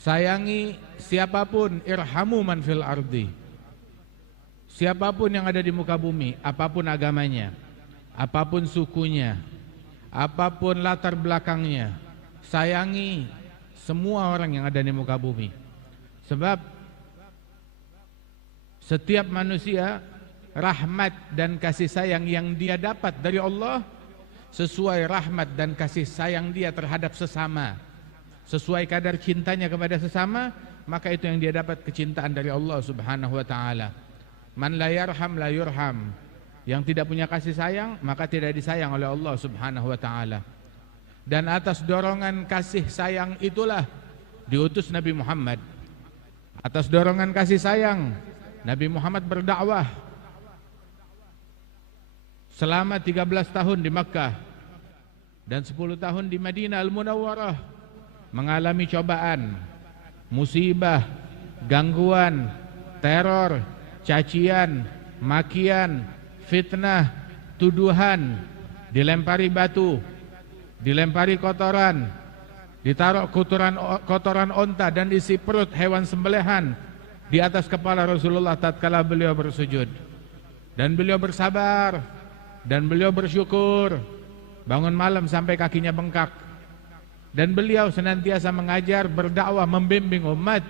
Sayangi siapapun, irhamu man fil ardi. Siapapun yang ada di muka bumi, apapun agamanya, apapun sukunya, apapun latar belakangnya, sayangi semua orang yang ada di muka bumi. Sebab setiap manusia, rahmat dan kasih sayang yang dia dapat dari Allah sesuai rahmat dan kasih sayang dia terhadap sesama, sesuai kadar cintanya kepada sesama, maka itu yang dia dapat kecintaan dari Allah Subhanahu wa taala. Man la yarham la yurham. Yang tidak punya kasih sayang maka tidak disayang oleh Allah Subhanahu wa taala. Dan atas dorongan kasih sayang itulah diutus Nabi Muhammad. Atas dorongan kasih sayang Nabi Muhammad berdakwah selama 13 tahun di Makkah dan 10 tahun di Madinah Al-Munawwarah, mengalami cobaan, musibah, gangguan, teror, cacian, makian, fitnah, tuduhan, dilempari batu, dilempari kotoran, ditaruh kotoran onta dan isi perut hewan sembelihan di atas kepala Rasulullah tatkala beliau bersujud. Dan beliau bersabar dan beliau bersyukur, bangun malam sampai kakinya bengkak. Dan beliau senantiasa mengajar, berdakwah, membimbing umat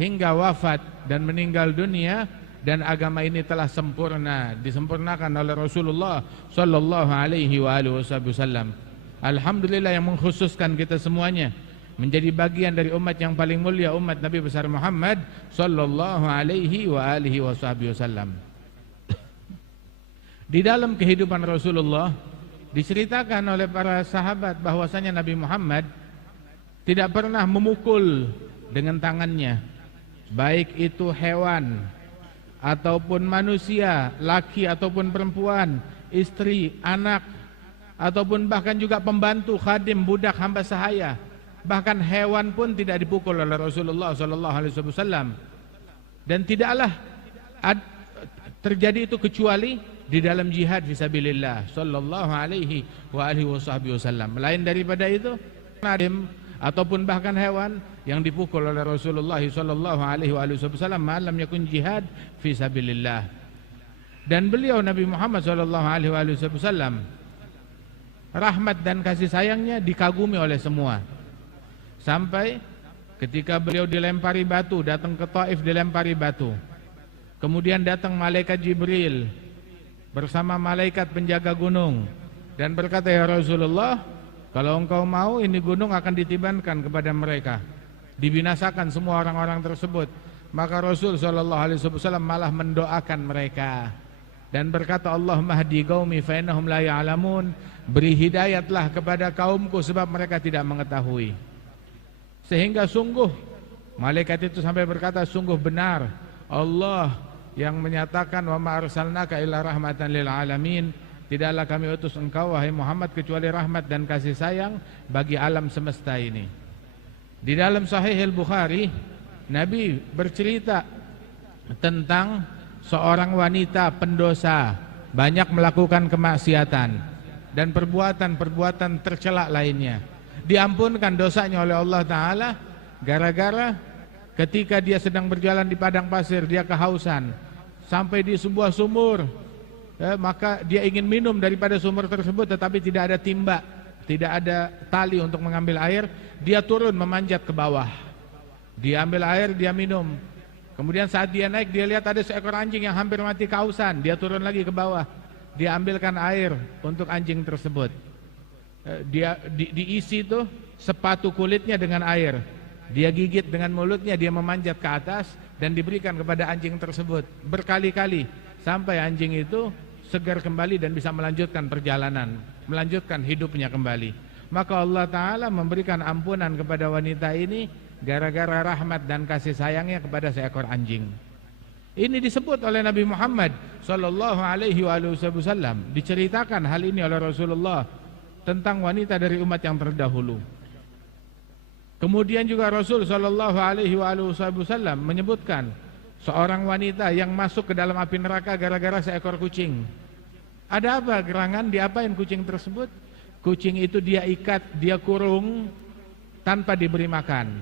hingga wafat dan meninggal dunia. Dan agama ini telah sempurna, disempurnakan oleh Rasulullah sallallahu alaihi wasallam. Alhamdulillah yang mengkhususkan kita semuanya menjadi bagian dari umat yang paling mulia, umat Nabi besar Muhammad sallallahu alaihi wasallam. Di dalam kehidupan Rasulullah diceritakan oleh para sahabat bahwasanya Nabi Muhammad tidak pernah memukul dengan tangannya, baik itu hewan ataupun manusia, laki ataupun perempuan, istri, anak, ataupun bahkan juga pembantu, khadim, budak, hamba sahaya. Bahkan hewan pun tidak dipukul oleh Rasulullah SAW. Dan tidaklah terjadi itu kecuali di dalam jihad fisabilillah sallallahu alaihi wasallam. Lain daripada itu, khadim ataupun bahkan hewan yang dipukul oleh Rasulullah sallallahu alaihi wasallam malam yakun jihad fisabilillah. Dan beliau Nabi Muhammad sallallahu alaihi wasallam, rahmat dan kasih sayangnya dikagumi oleh semua. Sampai ketika beliau dilempari batu, datang ke Taif dilempari batu. Kemudian datang malaikat Jibril bersama malaikat penjaga gunung dan berkata, ya Rasulullah, kalau engkau mau ini gunung akan ditibankan kepada mereka, dibinasakan semua orang-orang tersebut. Maka Rasul SAW malah mendoakan mereka dan berkata, Allahumma hdi qaumi fa innahum la ya'lamun. Beri hidayatlah kepada kaumku sebab mereka tidak mengetahui. Sehingga sungguh malaikat itu sampai berkata, sungguh benar Allah yang menyatakan wa ma arsalnaka illa rahmatan lil alamin. Tidaklah kami utus engkau wahai Muhammad kecuali rahmat dan kasih sayang bagi alam semesta ini. Di dalam Sahih Al-Bukhari, Nabi bercerita tentang seorang wanita pendosa, banyak melakukan kemaksiatan dan perbuatan-perbuatan tercela lainnya. Diampunkan dosanya oleh Allah Ta'ala gara-gara ketika dia sedang berjalan di padang pasir, dia kehausan sampai di sebuah sumur. Maka dia ingin minum daripada sumur tersebut, tetapi tidak ada timba, tidak ada tali untuk mengambil air. Dia turun memanjat ke bawah, dia ambil air, dia minum. Kemudian saat dia naik, dia lihat ada seekor anjing yang hampir mati kehausan. Dia turun lagi ke bawah, dia ambilkan air untuk anjing tersebut. Dia diisi tuh sepatu kulitnya dengan air, dia gigit dengan mulutnya, dia memanjat ke atas dan diberikan kepada anjing tersebut berkali-kali sampai anjing itu segar kembali dan bisa melanjutkan perjalanan, melanjutkan hidupnya kembali. Maka Allah Ta'ala memberikan ampunan kepada wanita ini gara-gara rahmat dan kasih sayangnya kepada seekor anjing. Ini disebut oleh Nabi Muhammad sallallahu alaihi wasallam. Diceritakan hal ini oleh Rasulullah tentang wanita dari umat yang terdahulu. Kemudian juga Rasul sallallahu alaihi wasallam menyebutkan seorang wanita yang masuk ke dalam api neraka gara-gara seekor kucing. Ada apa gerangan? Diapain kucing tersebut? Kucing itu dia ikat, dia kurung tanpa diberi makan.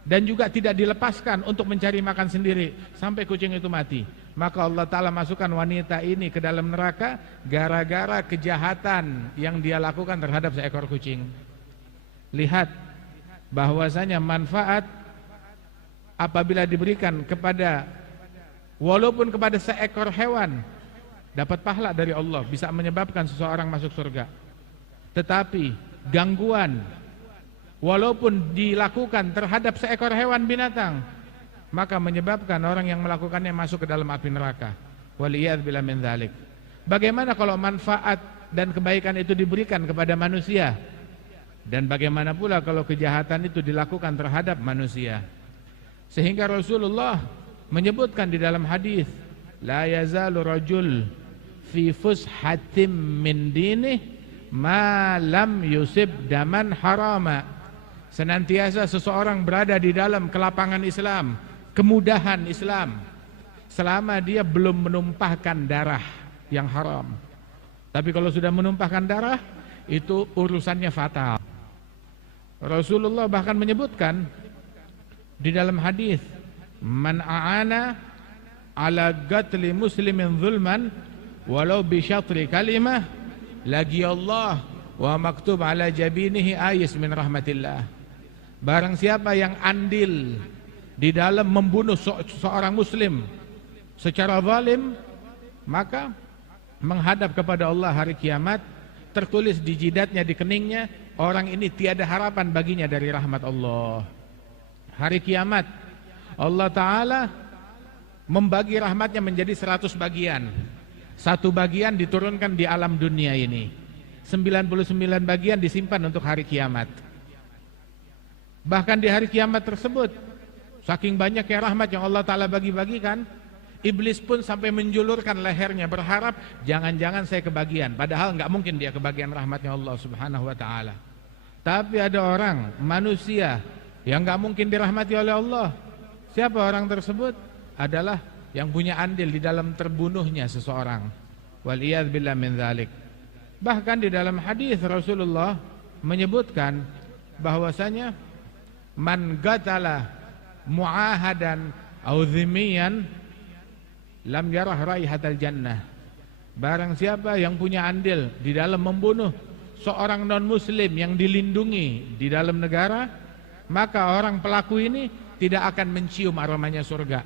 dan juga tidak dilepaskan untuk mencari makan sendiri sampai kucing itu mati, maka Allah Ta'ala masukkan wanita ini ke dalam neraka gara-gara kejahatan yang dia lakukan terhadap seekor kucing. Lihat bahwasanya manfaat apabila diberikan kepada, walaupun kepada seekor hewan, dapat pahala dari Allah, bisa menyebabkan seseorang masuk surga. Tetapi gangguan walaupun dilakukan terhadap seekor hewan binatang, maka menyebabkan orang yang melakukannya masuk ke dalam api neraka. Waliyadzubillah min dzalik. Bagaimana kalau manfaat dan kebaikan itu diberikan kepada manusia? Dan bagaimana pula kalau kejahatan itu dilakukan terhadap manusia? Sehingga Rasulullah menyebutkan di dalam hadis, la yazalu rajul fi fushatim min dinih ma lam yusib daman harama. Senantiasa seseorang berada di dalam kelapangan Islam, kemudahan Islam, selama dia belum menumpahkan darah yang haram. Tapi kalau sudah menumpahkan darah, itu urusannya fatal. Rasulullah bahkan menyebutkan di dalam hadis, man a'ana ala qatli muslimin zulman walau bi syatri kalimah lagi Allah wa maktub ala jabinihi ayis min rahmatillah. Barang siapa yang andil di dalam membunuh seorang muslim secara zalim, maka menghadap kepada Allah hari kiamat, tertulis di jidatnya, di keningnya, orang ini tiada harapan baginya dari rahmat Allah. Hari kiamat Allah Ta'ala membagi rahmatnya menjadi 100 bagian. Satu bagian diturunkan di alam dunia ini, 99 bagian disimpan untuk hari kiamat. Bahkan di hari kiamat tersebut, saking banyaknya rahmat yang Allah Ta'ala bagi-bagikan, iblis pun sampai menjulurkan lehernya berharap jangan-jangan saya kebagian. Padahal nggak mungkin dia kebagian rahmatnya Allah Subhanahu wa Ta'ala. Tapi ada orang, manusia, yang nggak mungkin dirahmati oleh Allah. Siapa orang tersebut? Adalah yang punya andil di dalam terbunuhnya seseorang. Waliyadzubillah min dzalik. Bahkan di dalam hadis Rasulullah menyebutkan bahwasanya man qatala mu'ahadan aw dhimmiyan lam yarah raihatal jannah. Barang siapa yang punya andil di dalam membunuh seorang non muslim yang dilindungi di dalam negara, maka orang pelaku ini tidak akan mencium aromanya surga.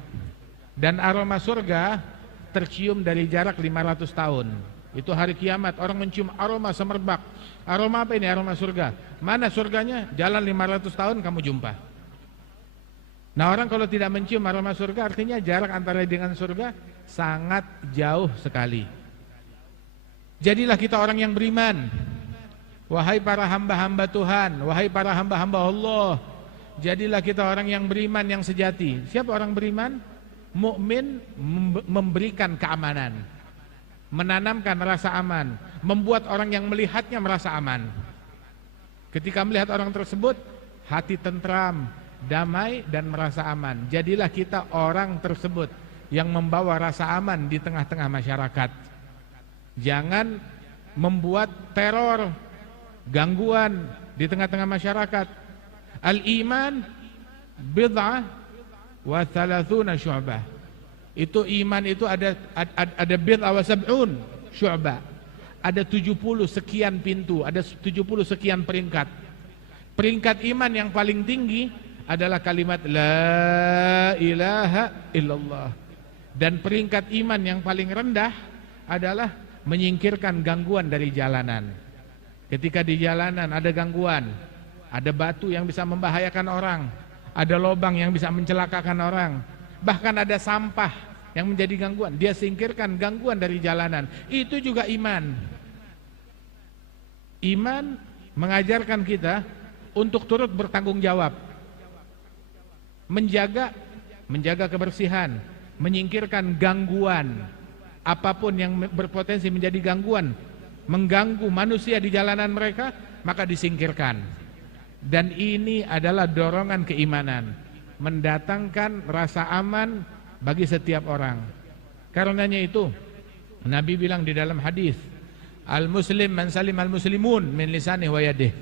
Dan aroma surga tercium dari jarak 500 tahun. Itu hari kiamat, orang mencium aroma semerbak. Aroma apa ini? Aroma surga. Mana surganya? Jalan 500 tahun kamu jumpa. Nah, orang kalau tidak mencium aroma surga, artinya jarak antara dengan surga sangat jauh sekali. Jadilah kita orang yang beriman. Wahai para hamba-hamba Tuhan, wahai para hamba-hamba Allah, jadilah kita orang yang beriman yang sejati. Siapa orang beriman? Mukmin memberikan keamanan, menanamkan rasa aman, membuat orang yang melihatnya merasa aman. Ketika melihat orang tersebut, hati tentram, damai dan merasa aman. Jadilah kita orang tersebut yang membawa rasa aman di tengah-tengah masyarakat. Jangan membuat teror, gangguan di tengah-tengah masyarakat. Al-iman bid'ah wa thalathuna syu'bah. Itu iman itu ada bid'ah wa sab'un syu'bah. Ada 70 sekian pintu, ada 70 sekian peringkat. Peringkat iman yang paling tinggi adalah kalimat la ilaha illallah. Dan peringkat iman yang paling rendah adalah menyingkirkan gangguan dari jalanan. Ketika di jalanan ada gangguan, ada batu yang bisa membahayakan orang, ada lubang yang bisa mencelakakan orang, bahkan ada sampah yang menjadi gangguan, dia singkirkan gangguan dari jalanan. Itu juga iman. Iman mengajarkan kita untuk turut bertanggung jawab, menjaga kebersihan, menyingkirkan gangguan apapun yang berpotensi menjadi gangguan, mengganggu manusia di jalanan mereka, maka disingkirkan. Dan ini adalah dorongan keimanan, mendatangkan rasa aman bagi setiap orang. Karenanya itu Nabi bilang di dalam hadis, al-muslim man salim al-muslimun min lisanih wa yadih.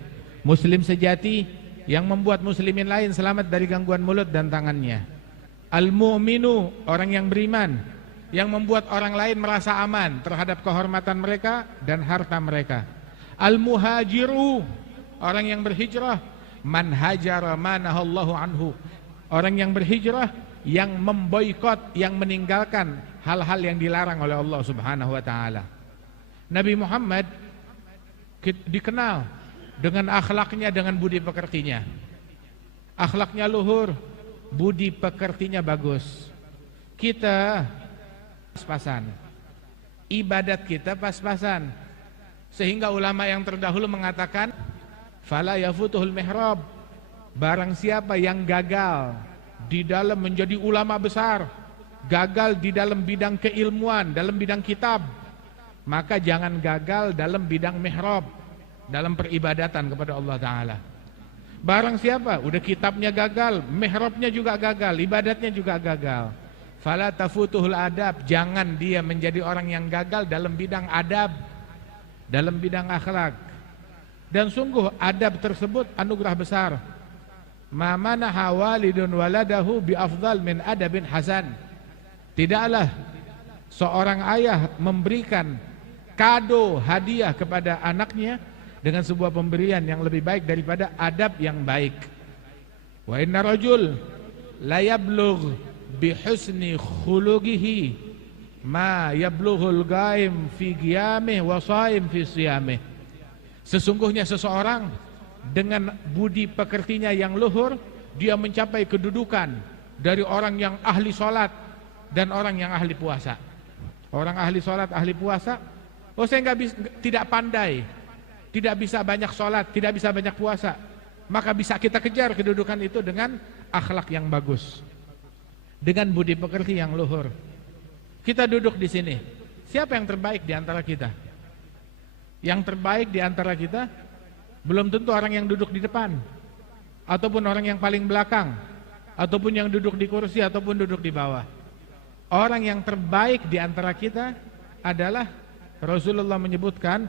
Muslim sejati yang membuat muslimin lain selamat dari gangguan mulut dan tangannya. Al-mu'minu, orang yang beriman, yang membuat orang lain merasa aman terhadap kehormatan mereka dan harta mereka. Al-muhajiru, orang yang berhijrah, man hajara manahallahu anhu, orang yang berhijrah yang memboikot, yang meninggalkan hal-hal yang dilarang oleh Allah Subhanahu wa taala. Nabi Muhammad dikenal dengan akhlaknya, dengan budi pekertinya. Akhlaknya luhur, budi pekertinya bagus. Kita pas-pasan, ibadat kita pas-pasan, sehingga ulama yang terdahulu mengatakan fala yafutuhul mihrab, barang siapa yang gagal di dalam menjadi ulama besar, gagal di dalam bidang keilmuan, dalam bidang kitab, maka jangan gagal dalam bidang mihrab, dalam peribadatan kepada Allah Ta'ala. Barang siapa udah kitabnya gagal, mihrabnya juga gagal, ibadatnya juga gagal, fala tafutuhul adab, jangan dia menjadi orang yang gagal dalam bidang adab, dalam bidang akhlak. Dan sungguh adab tersebut anugerah besar. Ma manaha walidun waladahu bi afdal min adabin hasan. Tidaklah seorang ayah memberikan kado, hadiah kepada anaknya dengan sebuah pemberian yang lebih baik daripada adab yang baik. Wa inna rajul la yablugh bi husni khuluqihi ma yablughul qaim fi qiyamih wa shaim fi siyamih. Sesungguhnya seseorang dengan budi pekertinya yang luhur, dia mencapai kedudukan dari orang yang ahli sholat dan orang yang ahli puasa. Orang ahli sholat, ahli puasa, oh saya tidak pandai, tidak bisa banyak sholat, tidak bisa banyak puasa, maka bisa kita kejar kedudukan itu dengan akhlak yang bagus, dengan budi pekerti yang luhur. Kita duduk di sini, siapa yang terbaik di antara kita? Yang terbaik di antara kita belum tentu orang yang duduk di depan, ataupun orang yang paling belakang, ataupun yang duduk di kursi, ataupun duduk di bawah. Orang yang terbaik di antara kita adalah Rasulullah menyebutkan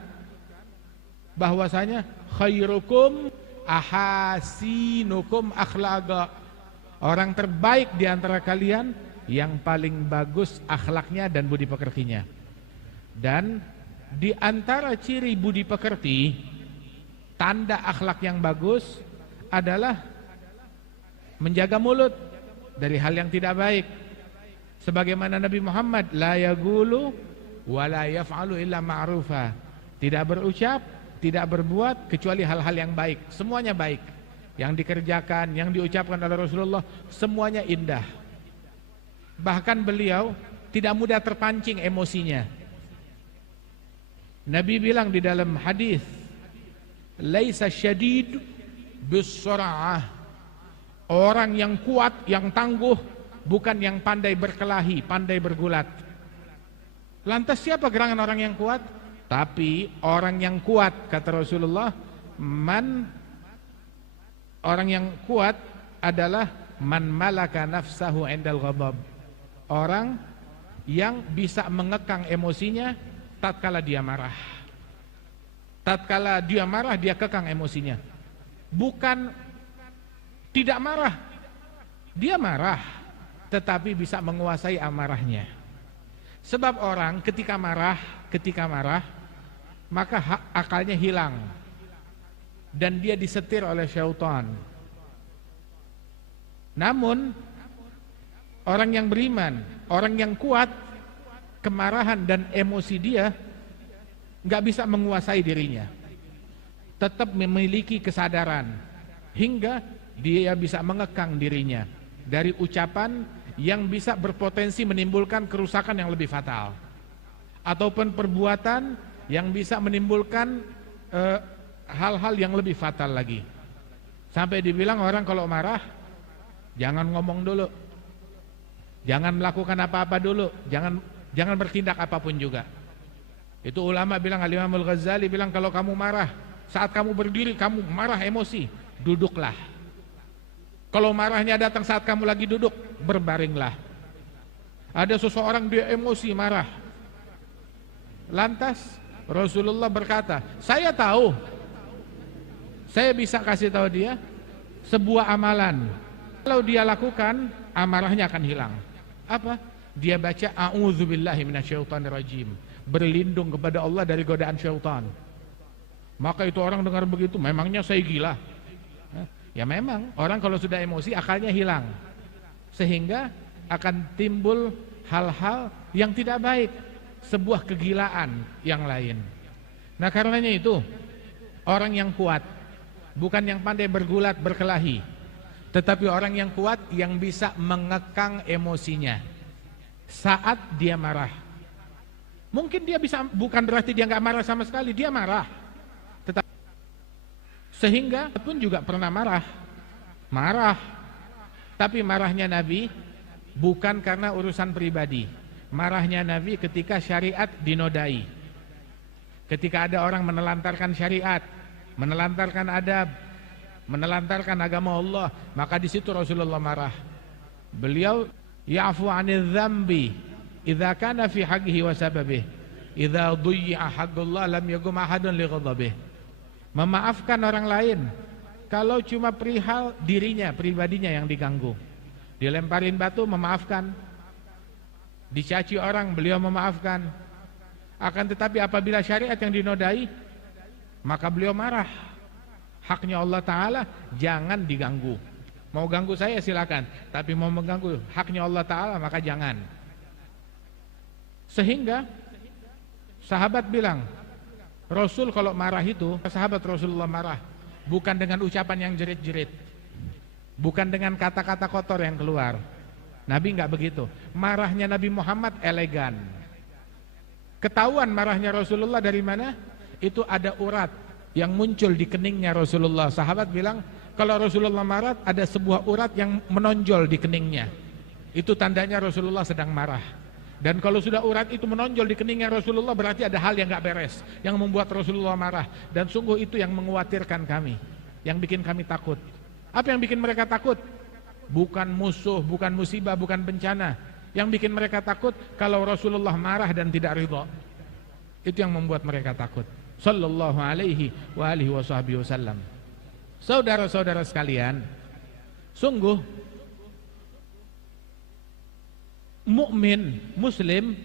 bahwasanya khairukum ahasinukum akhlaqa. Orang terbaik di antara kalian yang paling bagus akhlaknya dan budi pekertinya. Dan di antara ciri budi pekerti, tanda akhlak yang bagus adalah menjaga mulut dari hal yang tidak baik. Sebagaimana Nabi Muhammad la yagulu wa la yaf'alu illa ma'rufa, tidak berucap, tidak berbuat kecuali hal-hal yang baik. Semuanya baik, yang dikerjakan, yang diucapkan oleh Rasulullah semuanya indah. Bahkan beliau tidak mudah terpancing emosinya. Nabi bilang di dalam hadis, laisa syadid bis-sur'ah, orang yang kuat, yang tangguh bukan yang pandai berkelahi, pandai bergulat. Lantas siapa gerangan orang yang kuat? Tapi orang yang kuat, kata Rasulullah, orang yang kuat adalah man malaka nafsahu indal ghadab, orang yang bisa mengekang emosinya tatkala dia marah. Tatkala dia marah, dia kekang emosinya. Bukan tidak marah, dia marah, tetapi bisa menguasai amarahnya. Sebab orang ketika marah, maka akalnya hilang dan dia disetir oleh syaitan. Namun orang yang beriman, orang yang kuat, kemarahan dan emosi dia nggak bisa menguasai dirinya, tetap memiliki kesadaran hingga dia bisa mengekang dirinya dari ucapan yang bisa berpotensi menimbulkan kerusakan yang lebih fatal, ataupun perbuatan yang bisa menimbulkan hal-hal yang lebih fatal lagi. Sampai dibilang orang kalau marah jangan ngomong dulu, jangan melakukan apa-apa dulu, jangan bertindak apapun juga. Itu ulama bilang, Al-Imam Al-Ghazali bilang, kalau kamu marah, saat kamu berdiri kamu marah emosi, duduklah. Kalau marahnya datang saat kamu lagi duduk, berbaringlah. Ada seseorang dia emosi marah, lantas Rasulullah berkata, saya tahu, saya bisa kasih tahu dia sebuah amalan. Kalau dia lakukan, amarahnya akan hilang. Apa? Dia baca a'udzubillahi minasyaitonirrajim, berlindung kepada Allah dari godaan syaitan. Maka itu orang dengar begitu, memangnya saya gila? Ya memang, orang kalau sudah emosi akalnya hilang, sehingga akan timbul hal-hal yang tidak baik, sebuah kegilaan yang lain. Nah karenanya itu, orang yang kuat bukan yang pandai bergulat berkelahi, tetapi orang yang kuat yang bisa mengekang emosinya saat dia marah. Mungkin dia bisa, bukan berarti dia nggak marah sama sekali, dia marah, tetapi sehingga pun juga pernah marah, tapi marahnya Nabi bukan karena urusan pribadi. Marahnya Nabi ketika syariat dinodai, ketika ada orang menelantarkan syariat, menelantarkan adab, menelantarkan agama Allah, maka di situ Rasulullah marah. Beliau ya'fu 'anil dzambi idza kana fi haqqihi wa sababihi, idza dhuyya haqqullah lam yaqum ahadun li ghadabihi. Memaafkan orang lain kalau cuma perihal dirinya, pribadinya yang diganggu. Dilemparin batu, memaafkan. Dicaci orang, beliau memaafkan. Akan tetapi apabila syariat yang dinodai, maka beliau marah. Haknya Allah Ta'ala jangan diganggu. Mau ganggu saya silakan, tapi mau mengganggu haknya Allah Ta'ala maka jangan. Sehingga sahabat bilang, Rasul kalau marah itu, sahabat Rasulullah marah bukan dengan ucapan yang jerit-jerit, bukan dengan kata-kata kotor yang keluar. Nabi enggak begitu. Marahnya Nabi Muhammad elegan. Ketahuan marahnya Rasulullah dari mana? Itu ada urat yang muncul di keningnya Rasulullah. Sahabat bilang, kalau Rasulullah marah ada sebuah urat yang menonjol di keningnya, itu tandanya Rasulullah sedang marah. Dan kalau sudah urat itu menonjol di keningnya Rasulullah, berarti ada hal yang gak beres yang membuat Rasulullah marah. Dan sungguh itu yang mengkhawatirkan kami, yang bikin kami takut. Apa yang bikin mereka takut? Bukan musuh, bukan musibah, bukan bencana. Yang bikin mereka takut kalau Rasulullah marah dan tidak ridha. Itu yang membuat mereka takut. Sallallahu alaihi wa alihi wasallam. Saudara-saudara sekalian, sungguh mukmin, muslim,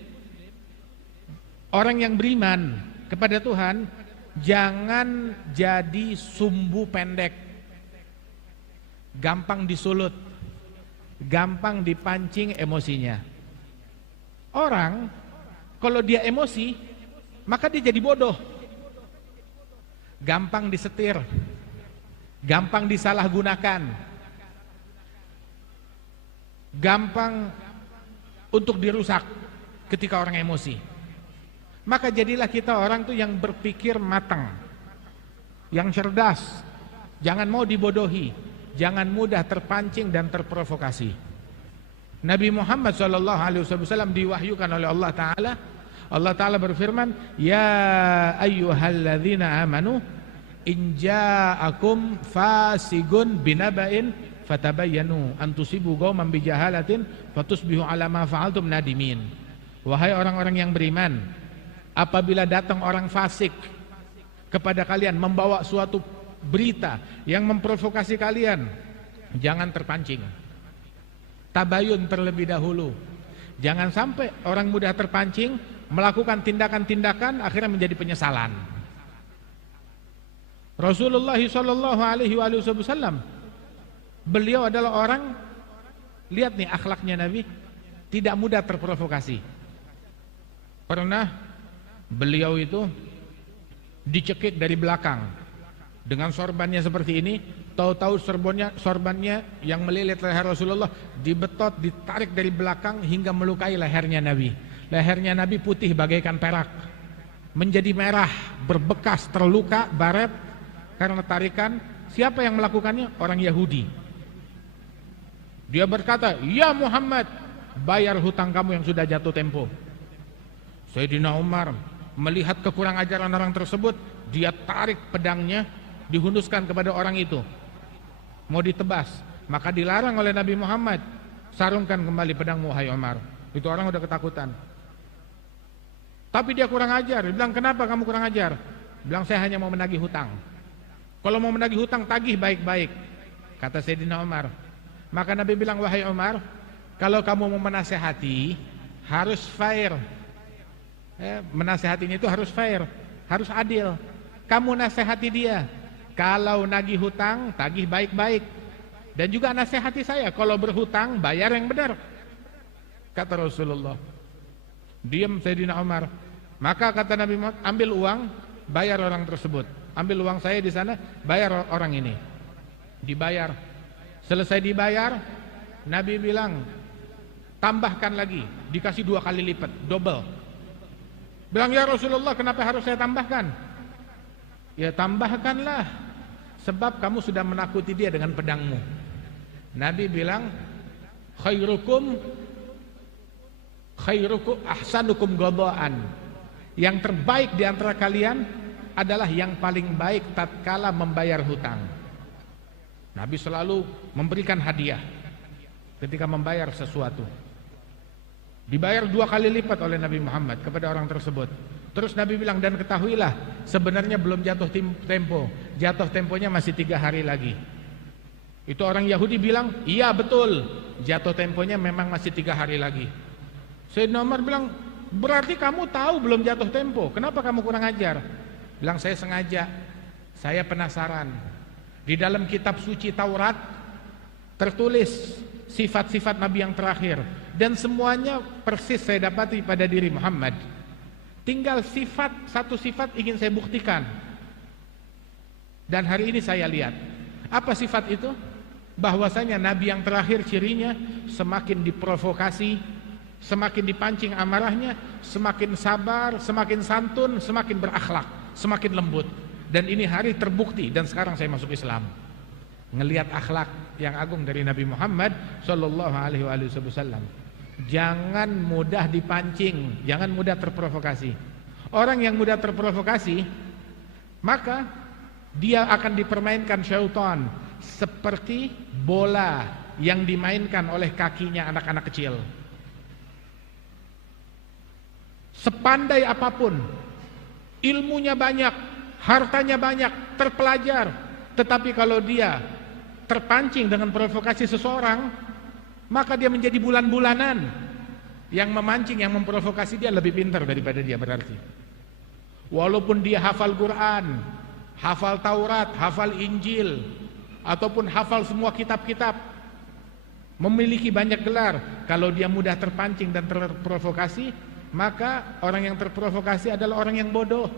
orang yang beriman kepada Tuhan, jangan jadi sumbu pendek, gampang disulut, gampang dipancing emosinya. Orang kalau dia emosi, maka dia jadi bodoh, gampang disetir, gampang disalahgunakan, gampang untuk dirusak ketika orang emosi. Maka jadilah kita orang tuh yang berpikir matang, yang cerdas, jangan mau dibodohi, jangan mudah terpancing dan terprovokasi. Nabi Muhammad SAW diwahyukan oleh Allah Ta'ala. Allah Ta'ala berfirman, ya ayyuhalladzina amanu in ja'akum fasigun binaba'in fatabayyanu an tusibu qauman bijahalatin fatusbihu ala ma fa'altum nadimin. Wahai orang-orang yang beriman, apabila datang orang fasik kepada kalian membawa suatu berita yang memprovokasi kalian, jangan terpancing, tabayun terlebih dahulu. Jangan sampai orang mudah terpancing melakukan tindakan-tindakan akhirnya menjadi penyesalan. Rasulullah sallallahu alaihi wasallam, beliau adalah orang, lihat nih akhlaknya Nabi, tidak mudah terprovokasi. Pernah beliau itu dicekik dari belakang dengan sorbannya seperti ini, tahu-tahu sorbannya yang melilit leher Rasulullah dibetot, ditarik dari belakang hingga melukai lehernya Nabi. Lehernya Nabi putih bagaikan perak, menjadi merah, berbekas, terluka, baret karena tarikan. Siapa yang melakukannya? Orang Yahudi. Dia berkata, ya Muhammad, bayar hutang kamu yang sudah jatuh tempo. Sayyidina Umar melihat kekurang ajaran orang tersebut, dia tarik pedangnya, dihunuskan kepada orang itu, mau ditebas. Maka dilarang oleh Nabi Muhammad, sarungkan kembali pedangmu wahai Umar. Itu orang udah ketakutan. Tapi dia kurang ajar. Dia bilang, kenapa kamu kurang ajar? Bilang, saya hanya mau menagih hutang. Kalau mau menagih hutang, tagih baik-baik. kata Sayyidina Umar. Maka Nabi bilang, wahai Umar, kalau kamu mau menasehati harus fair. Menasehatinya itu harus fair, harus adil. Kamu nasehati dia, kalau nagih hutang tagih baik-baik. Dan juga nasehati saya, kalau berhutang bayar yang benar. Kata Rasulullah. Diam Sayyidina Umar. Maka kata Nabi Muhammad, ambil uang, bayar orang tersebut. Ambil uang saya di sana, bayar orang ini. Dibayar. Selesai dibayar, Nabi bilang, tambahkan lagi, dikasih 2 kali lipat, double. Bilang, ya Rasulullah, kenapa harus saya tambahkan? Ya tambahkanlah, sebab kamu sudah menakuti dia dengan pedangmu. Nabi bilang, khairukum ahsanukum qadaan. Yang terbaik di antara kalian adalah yang paling baik tatkala membayar hutang. Nabi selalu memberikan hadiah ketika membayar sesuatu. Dibayar 2 kali lipat oleh Nabi Muhammad kepada orang tersebut. Terus Nabi bilang, dan ketahuilah sebenarnya belum jatuh tempo. Jatuh temponya masih 3 hari lagi. Itu orang Yahudi bilang, iya betul, jatuh temponya memang masih 3 hari lagi. Sayyidina Umar bilang, berarti kamu tahu belum jatuh tempo, kenapa kamu kurang ajar? Bilang, saya sengaja, saya penasaran. Di dalam kitab suci Taurat tertulis sifat-sifat Nabi yang terakhir, dan semuanya persis saya dapati pada diri Muhammad. Tinggal satu sifat ingin saya buktikan. Dan hari ini saya lihat. Apa sifat itu? Bahwasanya Nabi yang terakhir cirinya semakin diprovokasi, semakin dipancing amarahnya, semakin sabar, semakin santun, semakin berakhlak, semakin lembut. Dan ini hari terbukti, dan sekarang saya masuk Islam. Ngelihat akhlak yang agung dari Nabi Muhammad sallallahu alaihi wasallam. Jangan mudah dipancing, jangan mudah terprovokasi. Orang yang mudah terprovokasi, maka dia akan dipermainkan syaitan seperti bola yang dimainkan oleh kakinya anak-anak kecil. Sepandai apapun, ilmunya banyak, hartanya banyak, terpelajar, tetapi kalau dia terpancing dengan provokasi seseorang, maka dia menjadi bulan-bulanan. Yang memancing, yang memprovokasi dia lebih pintar daripada dia berarti. Walaupun dia hafal Quran, hafal Taurat, hafal Injil, ataupun hafal semua kitab-kitab, memiliki banyak gelar, kalau dia mudah terpancing dan terprovokasi, maka orang yang terprovokasi adalah orang yang bodoh,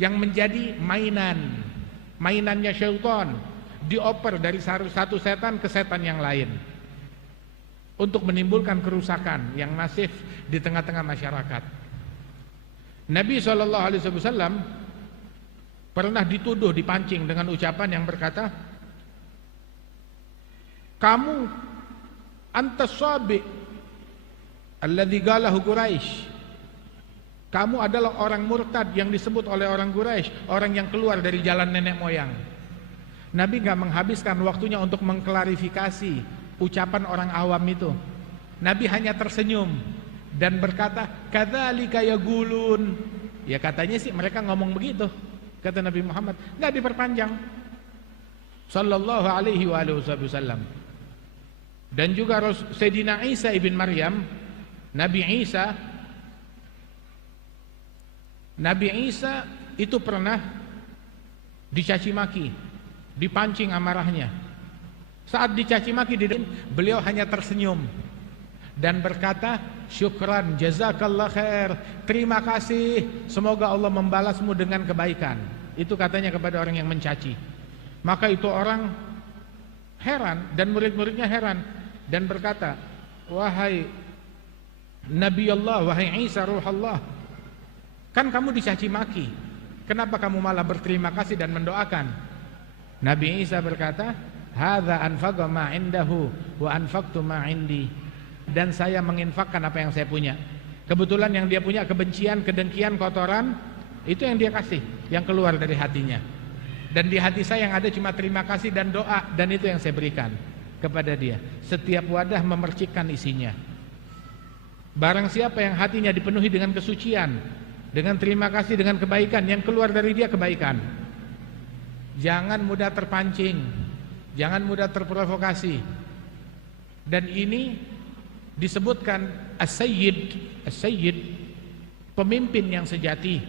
yang menjadi mainannya syaitan, dioper dari satu setan ke setan yang lain untuk menimbulkan kerusakan yang masif di tengah-tengah masyarakat. Nabi SAW pernah dituduh, dipancing dengan ucapan yang berkata, kamu antas sabi alladzi qalahu Quraisy, kamu adalah orang murtad yang disebut oleh orang Quraisy, orang yang keluar dari jalan nenek moyang. Nabi gak menghabiskan waktunya untuk mengklarifikasi ucapan orang awam itu. Nabi hanya tersenyum dan berkata, kadzalika yaqulun. Ya katanya sih mereka ngomong begitu, kata Nabi Muhammad. Gak diperpanjang. Sallallahu alaihi wasallam. Dan juga Sayyidina Isa ibn Maryam, Nabi Isa itu pernah dicaci maki, dipancing amarahnya. Saat dicaci maki, beliau hanya tersenyum dan berkata, syukran, jazakallah khair, terima kasih, semoga Allah membalasmu dengan kebaikan. Itu katanya kepada orang yang mencaci. Maka itu orang heran, dan murid-muridnya heran, dan berkata, wahai Nabi Allah, wahai Isa ruh Allah, kan kamu dicaci maki, kenapa kamu malah berterima kasih dan mendoakan? Nabi Isa berkata, hadza anfaqa ma indahu wa anfaqtu ma indi. Dan saya menginfakkan apa yang saya punya. Kebetulan yang dia punya kebencian, kedengkian, kotoran, itu yang dia kasih, yang keluar dari hatinya. Dan di hati saya yang ada cuma terima kasih dan doa, dan itu yang saya berikan kepada dia. Setiap wadah memercikkan isinya. Barang siapa yang hatinya dipenuhi dengan kesucian, dengan terima kasih, dengan kebaikan, yang keluar dari dia kebaikan. Jangan mudah terpancing. jangan mudah terprovokasi. Dan ini disebutkan as-sayyid, as-sayyid, pemimpin yang sejati.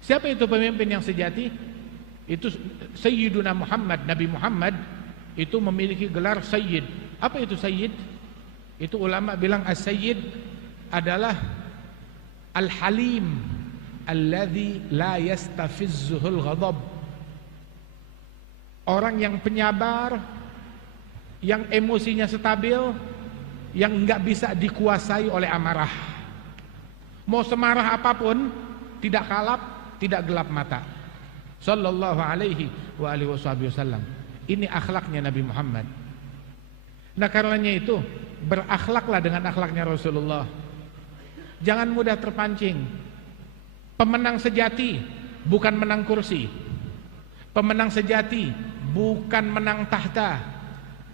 Siapa itu pemimpin yang sejati? Itu Sayyiduna Muhammad, Nabi Muhammad itu memiliki gelar sayyid. Apa itu sayyid? Itu ulama bilang as-sayyid adalah al-halim alladzi la yastafizzuhul ghadab. Orang yang penyabar, yang emosinya stabil, yang enggak bisa dikuasai oleh amarah. Mau semarah apapun, tidak kalap, tidak gelap mata. Sallallahu alaihi wa alihi wasallam. Ini akhlaknya Nabi Muhammad. Nah, karenanya itu berakhlaklah dengan akhlaknya Rasulullah. Jangan mudah terpancing. Pemenang sejati bukan menang kursi. Pemenang sejati bukan menang tahta.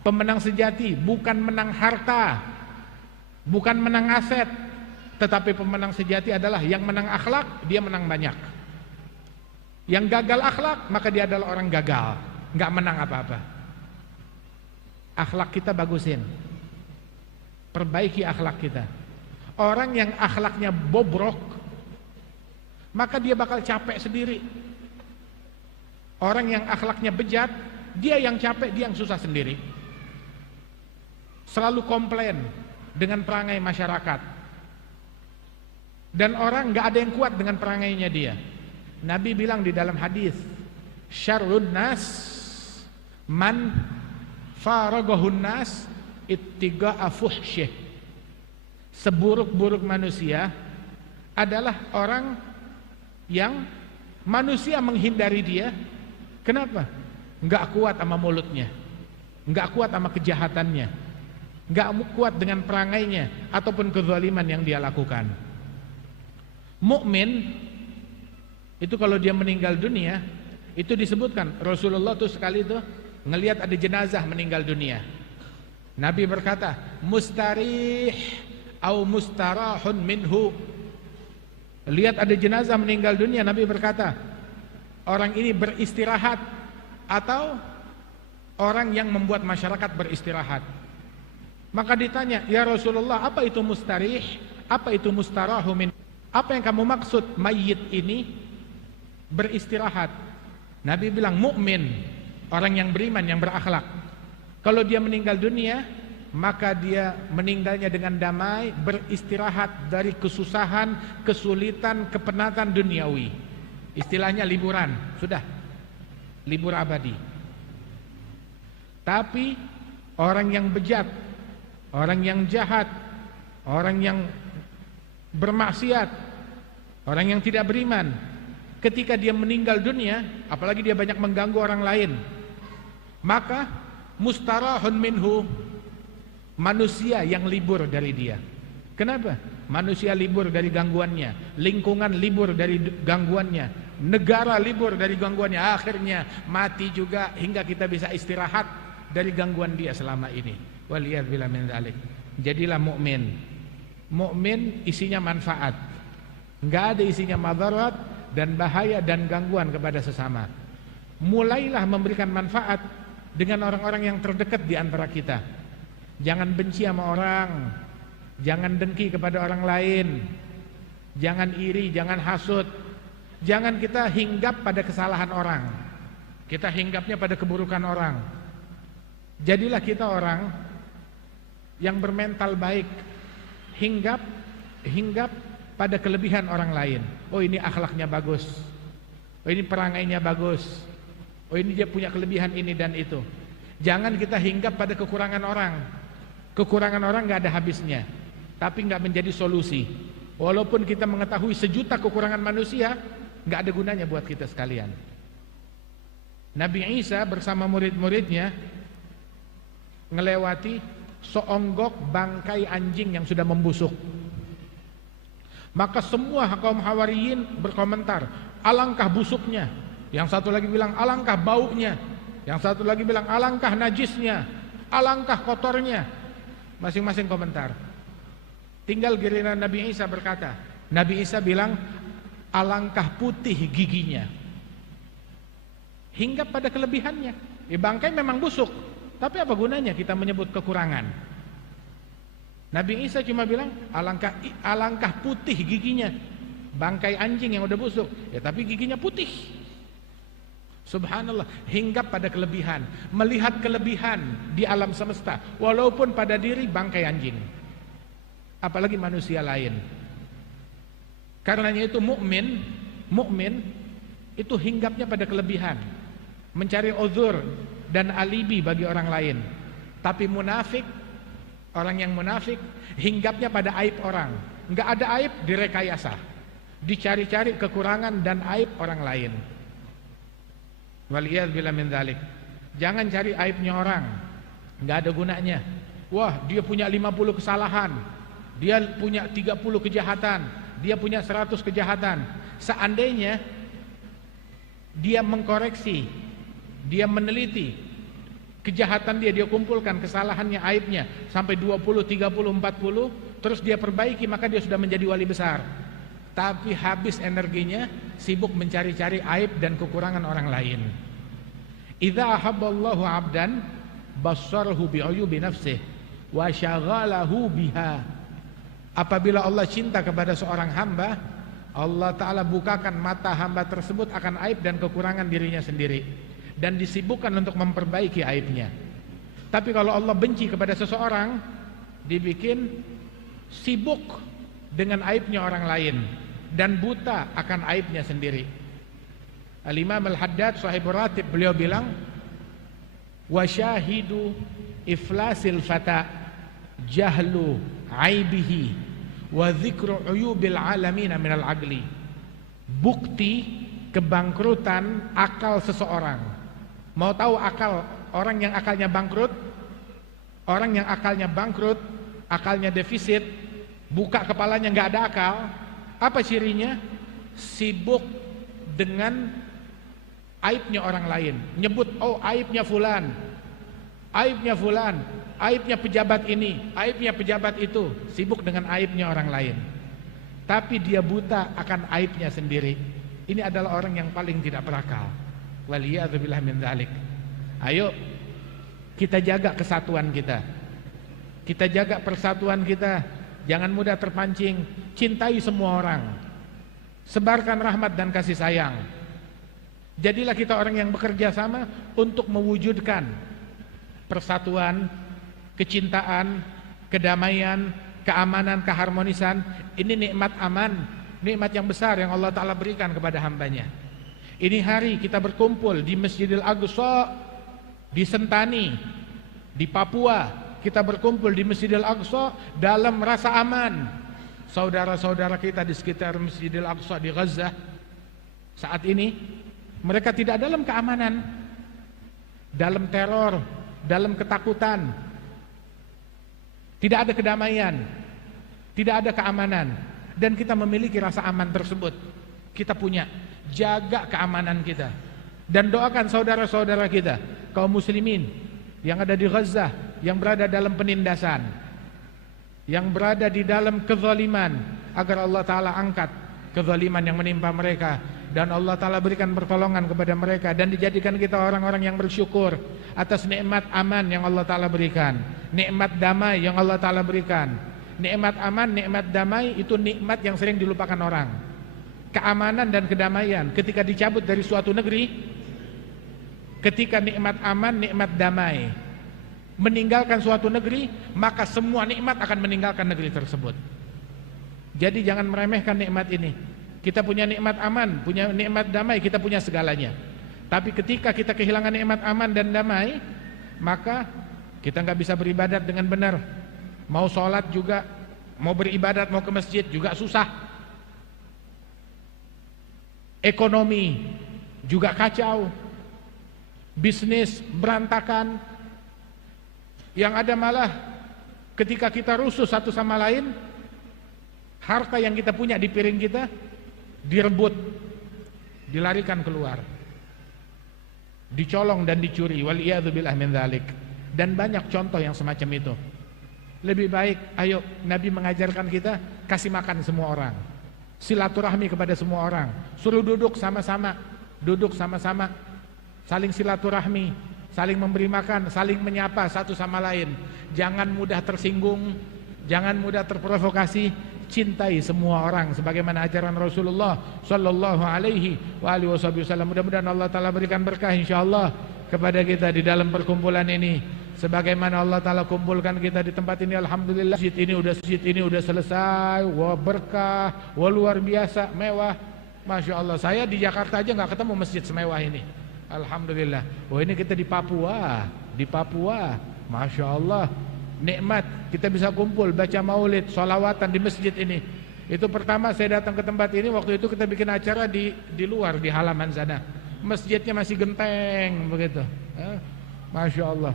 Pemenang sejati bukan menang harta, bukan menang aset, tetapi pemenang sejati adalah yang menang akhlak, dia menang banyak. Yang gagal akhlak, maka dia adalah orang gagal, nggak menang apa-apa. Akhlak kita bagusin, perbaiki akhlak kita. Orang yang akhlaknya bobrok, maka dia bakal capek sendiri. Orang yang akhlaknya bejat, dia yang capek, dia yang susah sendiri. Selalu komplain dengan perangai masyarakat. Dan orang nggak ada yang kuat dengan perangainya dia. Nabi bilang di dalam hadis, syarrun nas man faragahun nas ittiga'a fuhsyih. Seburuk-buruk manusia adalah orang yang manusia menghindari dia. Kenapa? Nggak kuat sama mulutnya, nggak kuat sama kejahatannya, nggak kuat dengan perangainya ataupun kezaliman yang dia lakukan. Mukmin itu kalau dia meninggal dunia, itu disebutkan Rasulullah tuh sekali tuh ngelihat ada jenazah meninggal dunia. Nabi berkata, mustarih au mustarahun minhu. Lihat ada jenazah meninggal dunia, Nabi berkata, orang ini beristirahat atau orang yang membuat masyarakat beristirahat. Maka ditanya, ya Rasulullah, apa itu mustarih? Apa itu mustarahu min? Apa yang kamu maksud mayit ini beristirahat? Nabi bilang mukmin, orang yang beriman, yang berakhlak. Kalau dia meninggal dunia, maka dia meninggalnya dengan damai, beristirahat dari kesusahan, kesulitan, kepenatan duniawi. Istilahnya liburan, sudah libur abadi. Tapi orang yang bejat, orang yang jahat, orang yang bermaksiat, orang yang tidak beriman, ketika dia meninggal dunia, apalagi dia banyak mengganggu orang lain, maka mustarahun minhu, manusia yang libur dari dia. Kenapa? Manusia libur dari gangguannya, lingkungan libur dari gangguannya, negara libur dari gangguannya, akhirnya mati juga hingga kita bisa istirahat dari gangguan dia selama ini. Waliyadzubillah min dzalik. Jadilah mukmin. Mukmin isinya manfaat, nggak ada isinya madarat dan bahaya dan gangguan kepada sesama. Mulailah memberikan manfaat dengan orang-orang yang terdekat di antara kita. Jangan benci sama orang, jangan dengki kepada orang lain, jangan iri, jangan hasut, jangan kita hinggap pada kesalahan orang, kita hinggapnya pada keburukan orang. Jadilah kita orang yang bermental baik, hinggap pada kelebihan orang lain. Oh, ini akhlaknya bagus, oh ini perangainya bagus, oh ini dia punya kelebihan ini dan itu. Jangan kita hinggap pada kekurangan orang. Kekurangan orang gak ada habisnya, tapi gak menjadi solusi. Walaupun kita mengetahui sejuta kekurangan manusia, gak ada gunanya buat kita sekalian. Nabi Isa bersama murid-muridnya ngelewati seonggok bangkai anjing yang sudah membusuk. Maka semua kaum Hawariyin berkomentar, alangkah busuknya. Yang satu lagi bilang alangkah baunya, yang satu lagi bilang alangkah najisnya, alangkah kotornya. Masing-masing komentar. Tinggal giliran Nabi Isa berkata. Nabi Isa bilang alangkah putih giginya. Hinggap pada kelebihannya. Bangkai memang busuk, tapi apa gunanya kita menyebut kekurangan? Nabi Isa cuma bilang alangkah putih giginya bangkai anjing yang udah busuk, ya tapi giginya putih. Subhanallah, hinggap pada kelebihan, melihat kelebihan di alam semesta walaupun pada diri bangkai anjing, apalagi manusia lain. Karenanya itu mukmin itu hinggapnya pada kelebihan, mencari uzur dan alibi bagi orang lain. Tapi munafik, orang yang munafik hinggapnya pada aib orang. Enggak ada aib, direkayasa, dicari-cari kekurangan dan aib orang lain. Waliyadzubillah min dzalik. Jangan cari aibnya orang, enggak ada gunanya. Wah, dia punya 50 kesalahan, dia punya 30 kejahatan, dia punya 100 kejahatan. Seandainya dia mengkoreksi, dia meneliti kejahatan dia kumpulkan kesalahannya, aibnya sampai 20, 30, 40, terus dia perbaiki, maka dia sudah menjadi wali besar. Tapi habis energinya sibuk mencari-cari aib dan kekurangan orang lain. Idza ahabballahu 'abdan bassarahu bi'uyubi nafsihi wa syaghalahu biha. Apabila Allah cinta kepada seorang hamba, Allah Ta'ala bukakan mata hamba tersebut akan aib dan kekurangan dirinya sendiri dan disibukkan untuk memperbaiki aibnya. Tapi kalau Allah benci kepada seseorang, dibikin sibuk dengan aibnya orang lain dan buta akan aibnya sendiri. Al-Imam Al-Haddad Sahibur Ratib, beliau bilang, wa syahidu iflasil fata jahlu aibihi wa dzikru uyubil alamin minal agli. Bukti kebangkrutan akal seseorang. Mau tahu akal orang yang akalnya bangkrut? Orang yang akalnya bangkrut, akalnya defisit, buka kepalanya nggak ada akal. Apa cirinya? Sibuk dengan aibnya orang lain, nyebut, oh aibnya fulan, aibnya fulan, aibnya pejabat ini, aibnya pejabat itu, sibuk dengan aibnya orang lain. Tapi dia buta akan aibnya sendiri. Ini adalah orang yang paling tidak berakal. Waliyadzubillah min dzalik. Ayo kita jaga kesatuan kita. Kita jaga persatuan kita. Jangan mudah terpancing. Cintai semua orang. Sebarkan rahmat dan kasih sayang. Jadilah kita orang yang bekerja sama untuk mewujudkan persatuan, kecintaan, kedamaian, keamanan, keharmonisan. Ini nikmat aman, nikmat yang besar yang Allah Ta'ala berikan kepada hambanya. Ini hari kita berkumpul di Masjidil Aqsa di Sentani, di Papua. Kita berkumpul di Masjidil Aqsa dalam rasa aman. Saudara-saudara kita di sekitar Masjidil Aqsa di Gaza saat ini, mereka tidak dalam keamanan, dalam teror, dalam ketakutan. Tidak ada kedamaian, tidak ada keamanan. Dan kita memiliki rasa aman tersebut. Kita punya, jaga keamanan kita. Dan doakan saudara-saudara kita, kaum muslimin yang ada di Gaza, yang berada dalam penindasan, yang berada di dalam kezaliman, agar Allah Ta'ala angkat kezaliman yang menimpa mereka, dan Allah Ta'ala berikan pertolongan kepada mereka, dan dijadikan kita orang-orang yang bersyukur atas nikmat aman yang Allah Ta'ala berikan, nikmat damai yang Allah Ta'ala berikan. Nikmat aman, nikmat damai itu nikmat yang sering dilupakan orang. Keamanan dan kedamaian ketika dicabut dari suatu negeri, ketika nikmat aman, nikmat damai meninggalkan suatu negeri, maka semua nikmat akan meninggalkan negeri tersebut. Jadi jangan meremehkan nikmat ini. Kita punya nikmat aman, punya nikmat damai, kita punya segalanya. Tapi ketika kita kehilangan nikmat aman dan damai, maka kita nggak bisa beribadat dengan benar. Mau sholat juga, mau beribadat, mau ke masjid juga susah. Ekonomi juga kacau, bisnis berantakan. Yang ada malah ketika kita rusuh satu sama lain, harta yang kita punya di piring kita direbut, dilarikan keluar, dicolong dan dicuri. Waliyadzubillah min dzalik. Dan banyak contoh yang semacam itu. Lebih baik, ayo, Nabi mengajarkan kita kasih makan semua orang, silaturahmi kepada semua orang, suruh duduk sama-sama, saling silaturahmi, saling memberi makan, saling menyapa satu sama lain. Jangan mudah tersinggung, jangan mudah terprovokasi. Cintai semua orang sebagaimana ajaran Rasulullah sallallahu alaihi wasallam. Mudah-mudahan Allah Ta'ala berikan berkah insyaallah kepada kita di dalam perkumpulan ini. Sebagaimana Allah Ta'ala kumpulkan kita di tempat ini, alhamdulillah masjid ini udah selesai. Wah, berkah, wah, luar biasa, mewah. Masya Allah, saya di Jakarta aja nggak ketemu masjid semewah ini. Alhamdulillah. Wah, ini kita di Papua, Masya Allah, nikmat. Kita bisa kumpul, baca maulid, sholawatan di masjid ini. Itu pertama saya datang ke tempat ini, waktu itu kita bikin acara di luar, di halaman sana. Masjidnya masih genteng begitu. Masya Allah,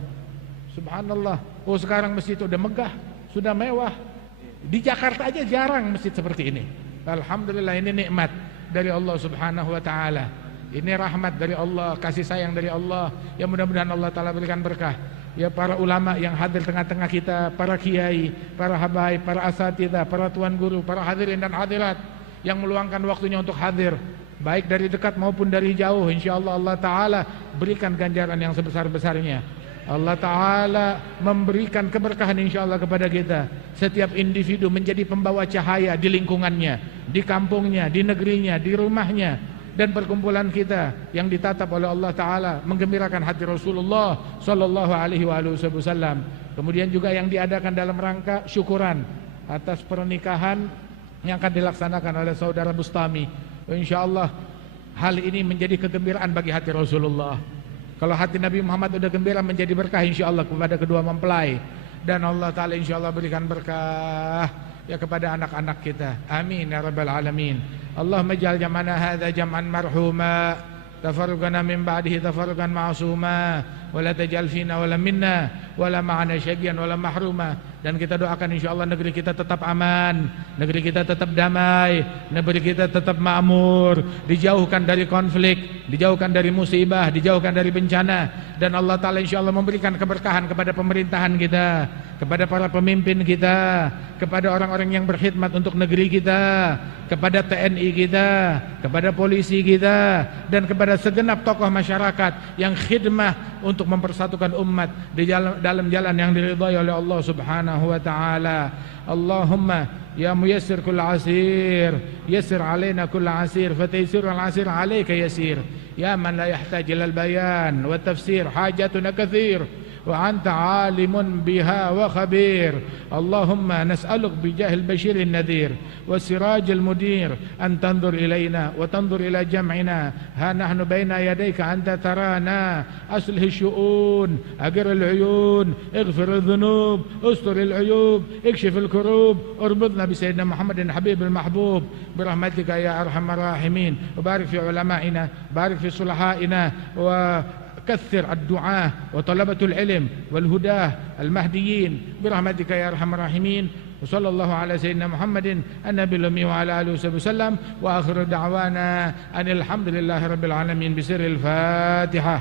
subhanallah. Oh, sekarang masjid itu udah megah, sudah mewah. Di Jakarta aja jarang masjid seperti ini. Alhamdulillah, ini nikmat dari Allah subhanahu wa ta'ala. Ini rahmat dari Allah, kasih sayang dari Allah. Ya, mudah-mudahan Allah Ta'ala berikan berkah. Ya, para ulama yang hadir tengah-tengah kita, para kiai, para habaib, para asatidzah, para tuan guru, para hadirin dan hadirat yang meluangkan waktunya untuk hadir, baik dari dekat maupun dari jauh. InsyaAllah Allah Ta'ala berikan ganjaran yang sebesar-besarnya. Allah Ta'ala memberikan keberkahan insyaallah kepada kita. Setiap individu menjadi pembawa cahaya di lingkungannya, di kampungnya, di negerinya, di rumahnya. Dan perkumpulan kita yang ditatap oleh Allah Ta'ala menggembirakan hati Rasulullah Sallallahu Alaihi Wasallam. Kemudian juga yang diadakan dalam rangka syukuran atas pernikahan yang akan dilaksanakan oleh saudara Bustami. InsyaAllah hal ini menjadi kegembiraan bagi hati Rasulullah. Kalau hati Nabi Muhammad sudah gembira, menjadi berkah insyaallah kepada kedua mempelai. Dan Allah Ta'ala insyaallah berikan berkah ya kepada anak-anak kita. Amin ya rabbal alamin. Allahumma ij'al jam'ana hadza jam'an marhuma, tafarruqana min ba'dihi tafarruqan ma'suma, wa la taj'al fina wa la minna wa la ma'ana syaqiyan wa la mahruma. Dan kita doakan insyaallah negeri kita tetap aman, negeri kita tetap damai, negeri kita tetap makmur, dijauhkan dari konflik, dijauhkan dari musibah, dijauhkan dari bencana. Dan Allah Ta'ala insyaallah memberikan keberkahan kepada pemerintahan kita, kepada para pemimpin kita, kepada orang-orang yang berkhidmat untuk negeri kita, kepada TNI kita, kepada polisi kita, dan kepada segenap tokoh masyarakat yang khidmah untuk mempersatukan umat di dalam jalan yang diridhai oleh Allah Subhanahu wa ta'ala. Allahumma ya muyassir kull asir, yassir alaina kull asir, fataysirul asir alayka yasir. Ya man la yahtaj ila al-bayan wa tafsir, hajatuna kathir وأنت عالم بها وخبير. اللهم نسألك بجاه البشير النذير والسراج المدير أن تنظر إلينا وتنظر إلى جمعنا. ها نحن بين يديك أنت ترانا. أصلح الشؤون، أقر العيون، اغفر الذنوب، استر العيوب، اكشف الكروب، اربطنا بسيدنا محمد حبيب المحبوب برحمتك يا أرحم الراحمين. وبارك في علمائنا، بارك في صلحائنا، كثر الدعاء وطلبة العلم والهداه المهديين برحمتك يا أرحم الراحمين. وصلى الله على سيدنا محمد النبي الأمي وعلى آله وصحبه وسلم. وآخر دعوانا أن الحمد لله رب العالمين بسر الفاتحة.